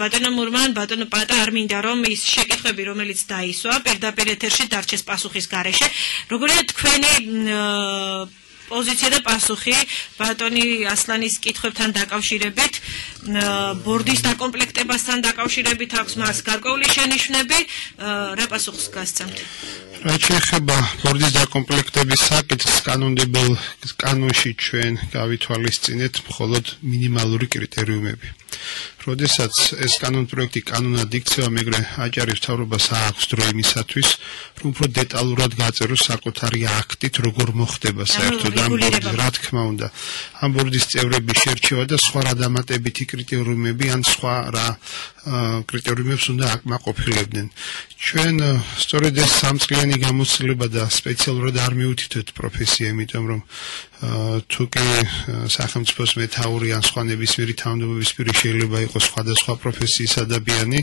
ბატონო მურმან, ბატონო პატა არ მინდა რომ ის შეკითხვები რომელიც დაისვა პირდაპირ ეთერში დარჩეს პასუხის გარეშე. როგორია თქვენი პოზიცია და პასუხი ბატონი ასლანის კითხვებთან დაკავშირებით, ბორდის დაკომპლექტებასთან დაკავშირებით აქვს მას გარკვეული შენიშვნები, რა პასუხს გასცემთ? რაც შეეხება ბორდის დაკომპლექტების საკითხს, კანონმდებლ კანონში ჩვენ გავითვალისწინეთ მხოლოდ მინიმალური კრიტერიუმები. როდესაც ეს კანონპროექტი კანონად იქცევა, მეგრე აჭარის მთავრობას აქვს დრო იმისათვის, რომ უფრო დეტალურად გაწეროს საკუთარი აქტით, როგორ მოხდება საერთოდ ამ ბორდის, რა თქმა უნდა, ამ ბორდის წევრების შერჩევა და სხვა რა დამატებითი კრიტერიუმები ან სხვა რა კრიტერიუმებს უნდა აკმაყოფილებდნენ. ჩვენ სწორედ ეს სამწლიანი გამოცდილება და სპეციალურად არ მივუთითოთ პროფესია, იმიტომ რომ თუ კი სახელმწიფოს მეთაური ან სხვა ნებისმიერი თანამდებობის პირი შეიძლება იყოს სხვადასხვა პროფესიის ადამიანი,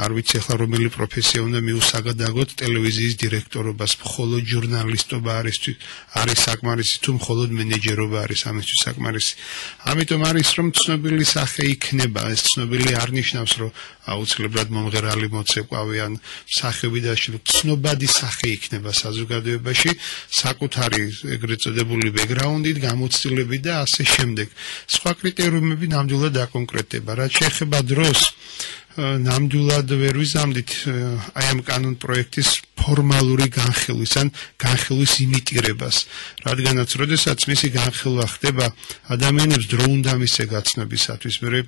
არ ვიცი ახლა რომელი პროფესია უნდა მიუსაგადაგოთ ტელევიზიის დირექტორობას, მხოლოდ ჟურნალისტობა არის საკმარისი თუ მხოლოდ მენეჯერობა არის ამისთვის საკმარისი. ამიტომ არის რომ ცნობილი სახე იქნება, ეს ცნობილი არ ნიშნავს რომ აუცილებლად მომღერალი მოცეკვავე ან სახევი და ცნობადი სახე იქნება საზოგადოებაში, საკუთარი ეგრეთ წოდებული ბექგრაუნდით, გამოცდილებით და ასე შემდეგ. სხვა კრიტერიუმები ნამდვილად დაკონკრეტდება. რაც შეეხება დროს, ნამდვილად ვერ ვიზამდით აი ამ კანონპროექტის ფორმალური განხილვის ან განხილვის იმიტირებას, რადგანაც როდესაც მისი განხილვა ხდება, ადამიანებს დრო უნდა მისცე გაცნობისათვის, მე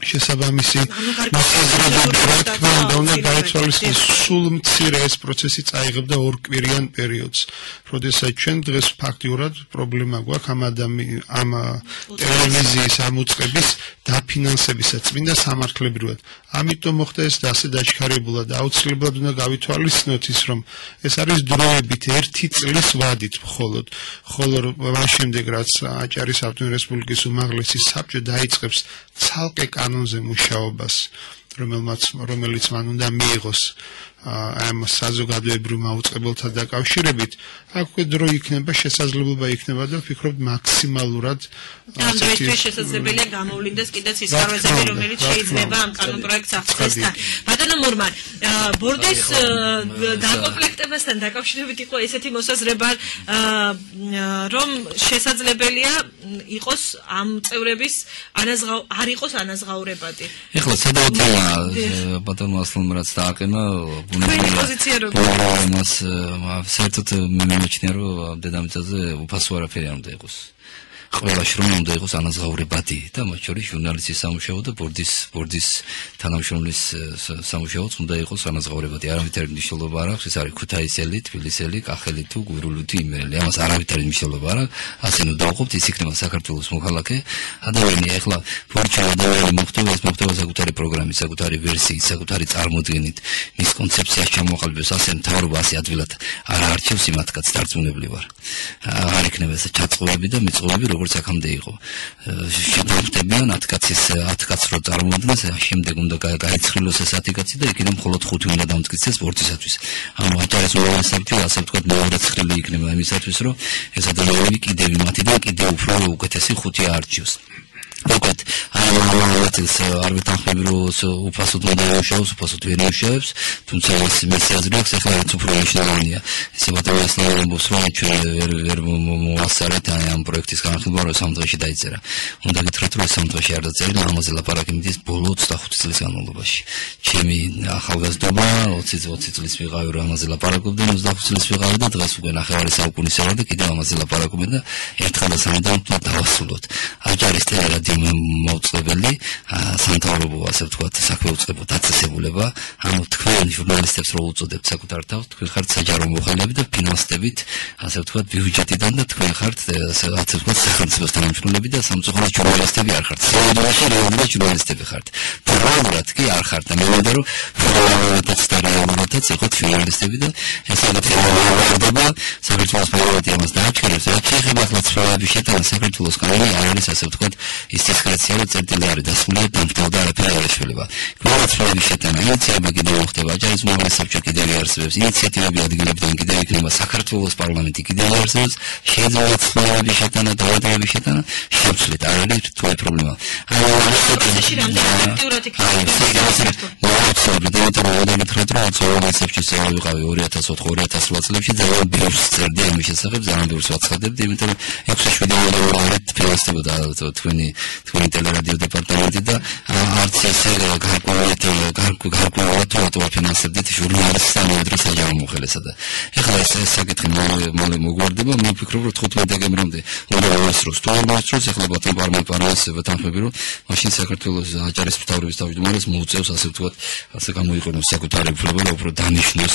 შესაბამისი უნდა გაიცვალისწინოს სულ მცირე ეს პროცესი წაიღებდა 2 კვირიან პერიოდს, როდესაც ჩვენ დღეს ფაქტიურად პრობლემა გვაქვს ამ ტელევიზიის ამოწყების დაფინანსებისაც წმინდა სამართლებრივად. ამიტომ მოხდა ეს ასე დაჩქარებულად და აუცილებლად უნდა გავითვალისწინოთ ის, რომ ეს არის დროებით 1 წლის ვადით მხოლოდ, ხოლო მას შემდეგ რაც აჭარის ავტონომიური რესპუბლიკის უმაღლესი საბჭო დაიწყებს ცალკე კანონზე მუშაობას, რომელიც მან უნდა მიიღოს ამ საზოგადოებრივ მაუწყებელთან დაკავშირებით, აქვე დრო იქნება, შესაძლებლობა იქნება და ვფიქრობ მაქსიმალურად ამ დროისთვის შესაძლებელია გამოვლინდეს კიდეც ის ხარვეზები, რომელიც შეიძლება ამ კანონპროექტს აღწესთან. ბატონო მურმან, ბორდის დაკომპლექტებასთან დაკავშირებით იყო ესეთი მოსაზრება, რომ შესაძლებელია იყოს ამ წევრების არ იყოს ანაზღაურებადი. ეხლა სადავოთია ბატონო ასლანმა რაც დააყენა პოზიცია როგორ მას საერთოდ მიმეჩნია რომ დედამიწაზე უფასო არაფერი არ უნდა იყოს. ყველა შრომა უნდა იყოს ანაზღაურებადი და მათ შორის ჟურნალისტის სამუშაო და ბორდის თანამშრომლის სამუშაოც უნდა იყოს ანაზღაურებადი. არავითარი მნიშვნელობა არ აქვს, ეს არის ქუთაისელი, თბილისელი, კახელი თუ გურული თუ იმერელი. ამას არავითარი მნიშვნელობა არ აქვს. ასე ნუ დავყოფთ, ის იქნება საქართველოს მოქალაქე ადამიანი. ეხლა ბორჩა ადამიანი მოხდება საკუთარი პროგრამით, საკუთარი ვერსიით, საკუთარი წარმოდგენით, მის კონცეფციას ჩამოყალიბებს, ასე მთავრობა ასე ადვილად არ არჩევს იმათკაც დარწმუნებული ვარ. არ იქნება ეს ჩაწყობები და მიწყვები როგორც აქამდე იყო. შეგვხვდებიან 10 კაცს რო წარმოადგენს, შემდეგ უნდა გაეცხრილოს ეს 10 კაცი და იქიდან მხოლოდ 5 უნდა დამტკიცდეს ბორდისათვის. ამ აჭარის უნივერსიტეტი ასე ვთქვათ მეორე ცხრილი იქნება იმისათვის, რომ ეს ადამიანები კიდევ იმათიდან კიდევ უფრო უკეთესი 5 აარჩიოს. Როგორც ამას არ ვეთანხმები რომ უფასოდ უნდა იმუშაოს, უფასოდ ვერ იმუშავებს, თუმცა ეს მესიაზრი აქვს, ახლა რაც უფრო მნიშვნელოვანია. ესე ბატონოს ამბობს რომ ჩვენ ვერ მოასწარეთ ამ პროექტის განხილვა, რომ 3 დღეში დაიწერა. უნდა გითხრათ რომ 3 დღეში არ დაწერა, ამაზე ლაპარაკი მიდის ბოლო 25 წლის განმავლობაში. ჩემი ახალგაზრდობა 20 წლის ვიყავი რომ ამაზე ლაპარაკობდნენ, 25 წლის ვიყავი და დღეს უკვე ნახევარი საუკუნის ვარ და კიდევ ამაზე ლაპარაკობენ და ერთხელ და სამუდამოდ დავასრულოთ. აჭარის ტელერადიო მოუწყებელი სამთავრობო ასე ვთქვათ საქმეუწყებო დაწესებულება ამ თქვენ ჟურნალისტებს რო უწოდებთ საკუთარ თავს, თქვენ ხართ საჯარო მოხელეები და ფინანსდებით ასე ვთქვათ ბიუჯეტიდან და თქვენ ხართ ასე ვთქვათ სახელმწიფოს თანამშრომლები და სამწუხაროდ ჟურნალისტები არ ხართ. რეალურად ჟურნალისტები ხართ. პროვადად კი არ ხართ და მე მინდა რომ პროვადად იყოთ ჟურნალისტები და ეს აღდება საქართველოს პროვადი ამას დააჩქარებს. რაც შეეხება ახლა ცხოველების შეტანა საქართველოს კანონი არ არის ასე ვთქვათ ის დისკრეცია და წერტილი არის დასმული დამთავრდა არაფერი არ ეშველება. განაცვლების შეტანა, ინიციატივა კიდევ ხდება, აჭარის უმაღლესი საბჭო კიდევ არსებობს, ინიციატივები ადგილებიდან კიდევ იქნება, საქართველოს პარლამენტი კიდევ არსებობს, შეიძლება ცვლილების შეტანა, დაავადებების შეტანა, შევცვლით, არ არის რთული პრობლემა. პროცესში რამდენი აქტიურად ვიყავი 2004-2008 წლებში ძალიან ბევრს წერდი ამის შესახებ, ძალიან ბევრს ვაცხადებდი, იმიტომ რომ 6-7 ფილოსოფია თქვენი ტელერადიო დეპარტამენტი და არც ესე გარკვეულად ვაფინანსებდით ჟურნალისტს სამხედრო საჯარო მოხელესა და ეხლა ეს საკითხი მალე მოგვარდება, მე ვფიქრობ რომ 15 დეკემბრამდე უნდა მოასწროს თუ არ მოასწროს, ეხლა ბატონ პარლამენტს ვეთანხმები რომ მაშინ საქართველოს აჭარის მთავრობის თავმჯდომარეს მოუწევს ასე ვთქვათ, ასე გამოიყენოს საკუთარი უფლება და უფრო დანიშნოს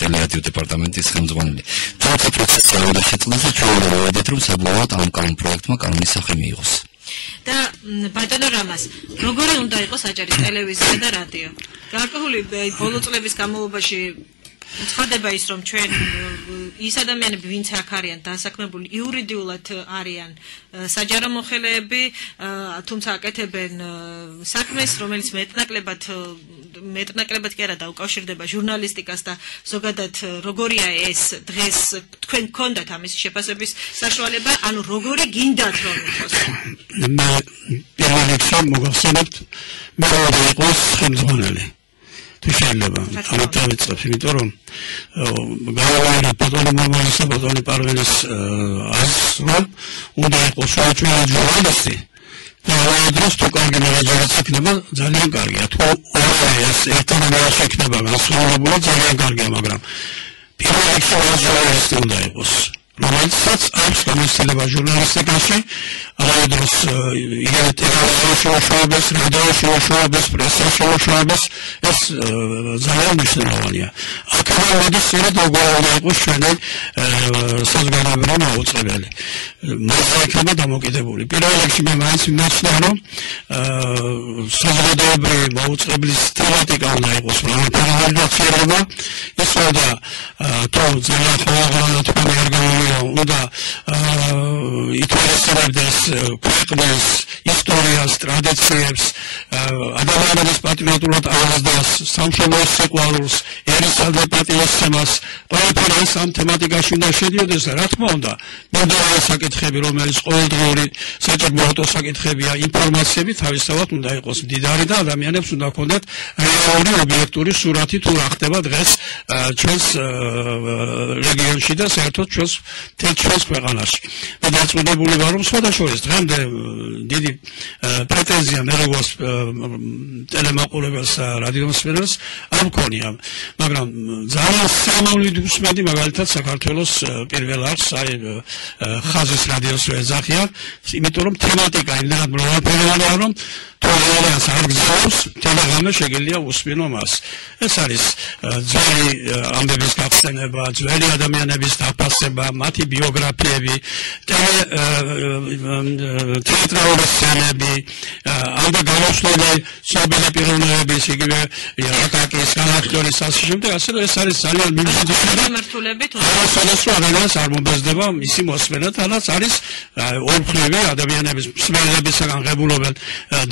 ტელერადიო დეპარტამენტის ხელმძღვანელი. თუმცა პროცესი არ უნდა შეწყდეს და ჩვენ ვიდეთ რომ საბოლოოდ ამ კანონ პროექტმა კანონის სახე მიიღოს. და ბატონო რამას, როგორი უნდა იყოს აჭარის ტელევიზია და რადიო? გარკვეული ბოლო წლების განმავლობაში ცხადდება ის რომ ჩვენ ის ადამიანები ვინც აქ არიან დასაქმებული იურიდიულად არიან საჯარო მოხელეები, თუმცა აკეთებენ საქმეს, რომელიც მეტნაკლებად კი არა დაუკავშირდება ჟურნალისტიკას და ზოგადად როგორია ეს დღეს თქვენ გქონდათ ამის შეფასების საშუალება, ანუ როგორი გინდათ რომ იყოს? მე პირველ რიგში მოგახსენებთ მე რა იყოს ხელმძღვანელი. თუ შეიძლება ამით დავიწყებ, იმიტომ რომ გავავალე ბატონი მომავალის და ბატონი პარველის აზრს, უნდა იყოს საჩვენო ჟურნალისტი და დროს თუ კარგი მენეჯერიც იქნება ძალიან კარგია, თუ ეს ერთმანეთს შექმნება გასულობულად ძალიან კარგია, მაგრამ პირველ რიგში ჟურნალისტი უნდა იყოს, რომელსაც აქვს გამოცდილება ჟურნალისტიკაში, ამავე დროს იგივე ტელევიზიაში, რადიოში, პრესაში, ეს ძალიან მნიშვნელოვანია. აქედან მოდის სწორედ როგორ იყოს ჩვენი საზოგადოებრივი მაუწყებელი. მასზე იქნება დამოკიდებული. პირველ რიგში მე მაინც ვიმეჩნია, რომ საზოგადოებრივი მაუწყებლის თემატიკა უნდა იყოს პროფესიონალიზება, ის უნდა თუ ძალიან ხოლმე თქვენი ორგანიზაცია უნდა ითვალისწინებდეს ქვეყნის ისტორიას, ტრადიციებს, ადამიანების პატრიოტულად აღზრდას, სამშობლოს სიყვარულს, ერისადმი პატივისცემას, ყველაფერი ეს ამ თემატიკაში უნდა შედიოდეს და რა თქმა უნდა, მომდევნო საკითხები, რომელიც ყოველდღიური საჭიროა საკითხებია, ინფორმაციები თავისთავად უნდა იყოს მდიდარი და ადამიანებს უნდა ჰქონდეთ რეალური ობიექტური სურათი თუ რა ხდება დღეს ჩვენს რეგიონში და საერთოდ ჩვენს ქვეყანაში. მე დაწუნებული ვარ, რომ სხვადასხვა დღემდე დიდი პრეტენზია მე როგორც ტელემაყურებელს რადიომსმენელს არ მქონია, მაგრამ ძალიან სამავლით უსმენდი მაგალითად საქართველოს პირველ არხს, ხაზის რადიოს ეძახიან, იმიტომ რომ თემატიკა იმდენად მრავალფეროვანია, რომ თორეალს არ გზავს, თემატიკა შეგიძლია უსმენო მას. ეს არის ძველი ამბების გახსენება, ძველი ადამიანების დაფასება, მათი ბიოგრაფიები, თეატრალური სცენები, ამბა გამოსვლები, საბედა პიროვნებების, იგივე აკაკის, განახლების ასე შემდეგ, ასე რომ ეს არის ძალიან მიმართულებით. სხვადასხვა ადამიანს არ მომბეზდება მისი მოსმენა, თანაც არის ორფრები ადამიანების მსმენელებისგან ღებულობენ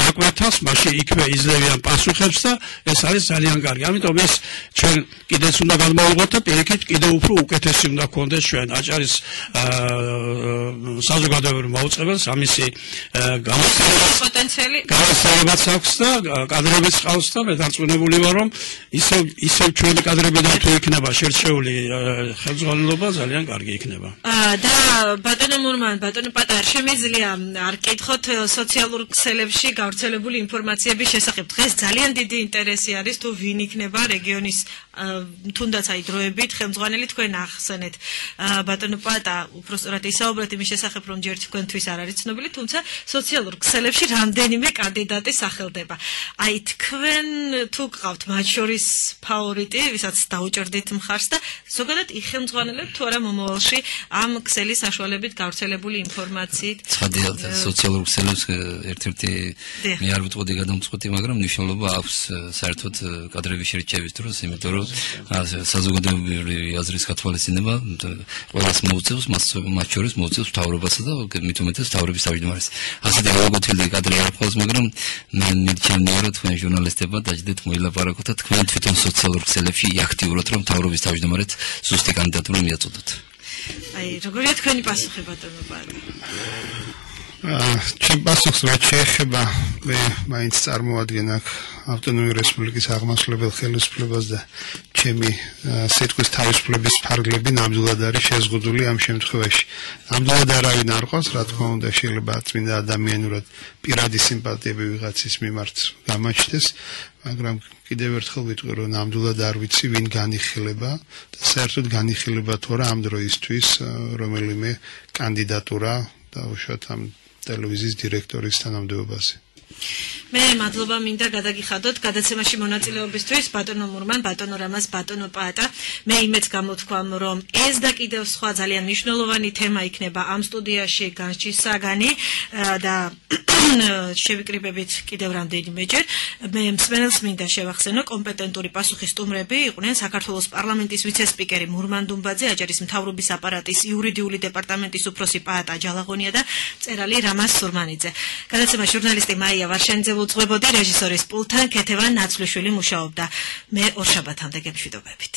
დაკვეთას, მაშინ იქვე იძლევიან პასუხებს და ეს არის ძალიან კარგი. ამიტომ ეს ჩვენ კიდეც უნდა გადმოვიღოთ და პირიქით კიდევ უფრო უკეთესი უნდა გქონდეს ჩვენ აჭარის საზოგადოებრივ მაუწყებელს ამისი გამოსალებაც აქვს და კადრებიც ყავს და მე დარწმუნებული ვარ, რომ ისევ ჩვენი კადრებიდან თუ იქნება შერჩეული ხელმძღვანელობა ძალიან კარგი იქნება. და ბატონო მურმან, ბატონო პატარ, შემიძლია არ კითხოთ სოციალურ ქსელებში გავრცელებული ინფორმაციების შესახებ. დღეს ძალიან დიდი ინტერესი არის თუ ვინ იქნება რეგიონის თუნდაც აი დროებით ხელმძღვანელი, თქვენ ახსენეთ ბატონო პატა, უბრალოდ ისაუბრეთ იმის შესახებ, რომ ჯერ თქვენთვის არ არის ცნობილი, თუმცა სოციალურ ქსელებში რამდენიმე კანდიდატი სახელდება. აი თქვენ თუ გყავთ მათ შორის ფავორიტი, ვისაც დაუჭერდით მხარს და ზოგადად იხელმძღვანელებთ თუ არა მომავალში ამ ქსელის საშუალებით გავრცელებული ინფორმაციით? სოციალურ ქსელებს ერთ-ერთი მე არ ვიტყოდი გადამწყვეტი, მაგრამ მნიშვნელობა აქვს საერთოდ კადრების შერჩევის დროს, იმიტომ რომ საზოგადოებრივი აზრის გათვალისწინება ყველას მოუწევს, მათ შორის მოუწევს მთავრობასა და მით უმეტეს მთავრობის თავმჯდომარეს. ასეთი გაუგოთილი კადრი არ ყავს, მაგრამ მე მირჩენია რომ თქვენ ჟურნალისტებად დაждეთ მოილაპარაკოთ და თქვენ თვითონ სოციალურ ქსელებში აქტიურად რომ მთავრობის თავმჯდომარედ ზუსტი კანდიდატურა მიაწოდოთ. აი, როგორია თქვენი პასუხი ბატონო პაატა? ჩემ პასუხს რაც შეეხება მე მაინც წარმოადგენ აქ ავტონომიური რესპუბლიკის აღმასრულებელ ხელისუფლებას და ჩემი სიტყვის თავისუფლების ფარგლები ნამდვილად არის შეზღუდული ამ შემთხვევაში. ნამდვილად არავინ არ ყავს, რა თქმა უნდა, შეიძლება წმინდა ადამიანურად პირადი სიმპათიები ვიღაცის მიმართ გამაჩნდეს, მაგრამ კიდევ ერთხელ ვიტყვი, რომ ნამდვილად არ ვიცი ვინ განიხილება და საერთოდ განიხილება თუ არა ამ დროისთვის რომელიმე კანდიდატურა დაუშვათ ამ ტელევიზიის დირექტორის თანამდებობაზე. მე მადლობა მინდა გადაგიხადოთ გადაცემაში მონაწილეობისთვის ბატონო მურმან, ბატონო რამაზ, ბატონო პაატა. მე იმედს გამოთქვამ, რომ ეს და კიდევ სხვა ძალიან მნიშვნელოვანი თემა იქნება ამ სტუდიაში განსჯის საგანი და შევიკრიბებით კიდევ რამდენიმეჯერ. მე მსმენელს მინდა შევახსენო, კომპეტენტური პასუხის სტუმრები იყვნენ საქართველოს პარლამენტის ვიცე-სპიკერი მურმან დუმბაძე, აჯარის მთავრობის აპარატის იურიდიული დეპარტამენტის უფროსი პაატა ჯალაღონია და მწერალი რამაზ სურმანიძე. გადაცემა ჟურნალისტი მაია ვარშენიძე უძღვებოდი, რეჟისორის პულტთან ქეთევან ნაცვლიშვილი მუშაობდა. მე ორშაბათამდე გემშვიდობებით.